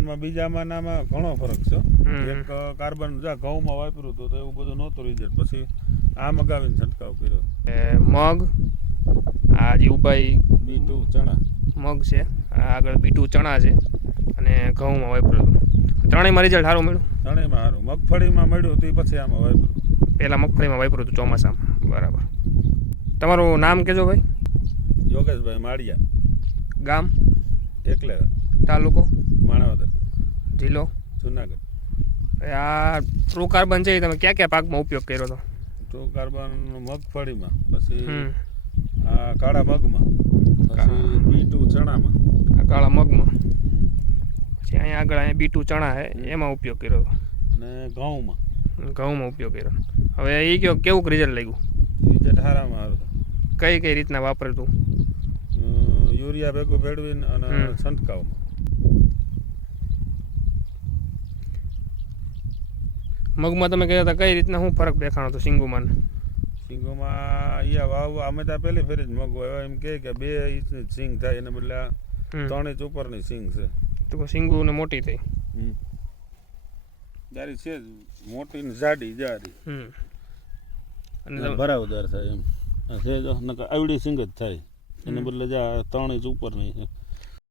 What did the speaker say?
કાર્બનમાં બીજામાં નામાં ઘણો ફરક છે. એક કાર્બન જા ઘઉંમાં વાપર્યું હતું તો એવું બધું નહોતું રિઝલ્ટ. પછી આ મગાવીને છંટકાવ કર્યો. મગ આ જે ઉભાઈ બીટું ચણા મગ છે, આ આગળ બીટું ચણા છે અને ઘઉંમાં વાપર્યું હતું. ત્રણેયમાં રિઝલ્ટ સારું મળ્યું. ત્રણેયમાં સારું. મગફળીમાં મળ્યું હતું પછી આમાં વાપર્યું. પહેલાં મગફળીમાં વાપર્યું હતું ચોમાસામાં. બરાબર. તમારું નામ કહેજો ભાઈ. યોગેશભાઈ માળિયા, ગામ એકલેવા, તાલુકો માણાવદર, જિલ્લો જુનાગઢ. આ ટ્રુ કાર્બન છે એ તમે ક્યાં ક્યાં પાકમાં ઉપયોગ કર્યો હતો? ટ્રુ કાર્બન મગફળીમાં, પછી આ કાળા મગમાં, પછી બીટું ચણામાં, આ કાળા મગમાં, પછી અહીંયા આગળ અહીંયા બીટું ચણા છે એમાં ઉપયોગ કર્યો હતો અને ઘઉંમાં. ઘઉંમાં ઉપયોગ કર્યો. હવે એ કયો કેવું રિઝલ્ટ લાગ્યું? રિઝલ્ટ સારામાં સારું. કઈ રીતના વાપર્યું હતું? યુરિયા ભેગું ભેળવીને અને છંટકાવમાં. મગમાં તમે કહેતા હતા કઈ રીતના શું ફરક દેખાણો હતો સિંગુમાં? સિંગોમાં અહીંયા વાવ અમે ત્યાં પહેલી ફેરી જ મગ હોય એમ કે 2 ઇંચની સિંગ થાય એને બદલે 3 ઇંચ ઉપરની સિંગ છે. તો સિંગુ ને મોટી થઈ જારી છે મોટી ને જાડી જાડી અને ભરાવદાર થાય એમ છે. જો આવડી સિંગ જ થાય એને બદલે 3 ઇંચ ઉપરની છે.